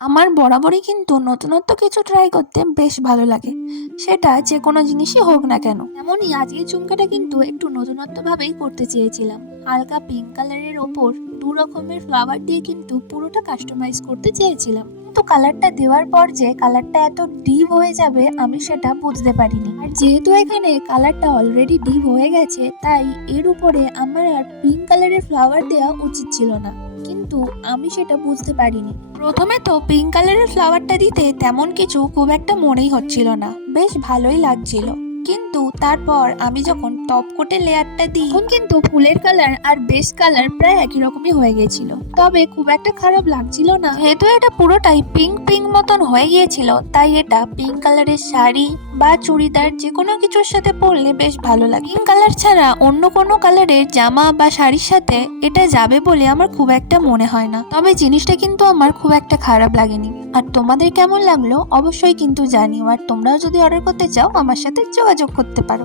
আমার বরাবরই কিন্তু নতুনত্ব কিছু ট্রাই করতে বেশ ভালো লাগে, সেটা যে কোনো জিনিসই হোক না কেন। এমনই আজকের ঝুমকাটা কিন্তু একটু নতুনত্ব ভাবেই করতে চেয়েছিলাম। হালকা পিঙ্ক কালারের ওপর দু রকমের ফ্লাওয়ার দিয়ে কিন্তু পুরোটা কাস্টমাইজ করতে চেয়েছিলাম, কিন্তু কালারটা দেওয়ার পর যে কালারটা এত ডিপ হয়ে যাবে আমি সেটা বুঝতে পারিনি। আর যেহেতু এখানে কালারটা অলরেডি ডিপ হয়ে গেছে, তাই এর উপরে আমার আর পিঙ্ক কালারের ফ্লাওয়ার দেওয়া উচিত ছিল না, কিন্তু আমি সেটা বুঝতে পারিনি। প্রথমে তো পিঙ্ক কালারের ফ্লাওয়ারটা দিতে তেমন কিছু খুব একটা মনেই হচ্ছিল না, বেশ ভালোই লাগছিল। কিন্তু তারপর আমি যখন টপ কোটে লেয়ারটা দিই, তখন কিন্তু ফুলের কালার আর বেস কালার প্রায় একই রকমই হয়ে গেছিল। তবে খুব একটা খারাপ লাগছিল না, যেহেতু এটা পুরোটাই পিঙ্ক পিঙ্ক মতন হয়ে গিয়েছিল, তাই এটা পিঙ্ক কালারের শাড়ি বা চুড়িদার যে কোনো কিছুর সাথে পরলে বেশ ভালো লাগে। পিঙ্ক কালার ছাড়া অন্য কোনো কালারের জামা বা শাড়ির সাথে এটা যাবে বলে আমার খুব একটা মনে হয় না। তবে জিনিসটা কিন্তু আমার খুব একটা খারাপ লাগেনি। আর তোমাদের কেমন লাগলো অবশ্যই কিন্তু জানিও। আর তোমরাও যদি অর্ডার করতে চাও আমার সাথে যোগাযোগ করতে পারো।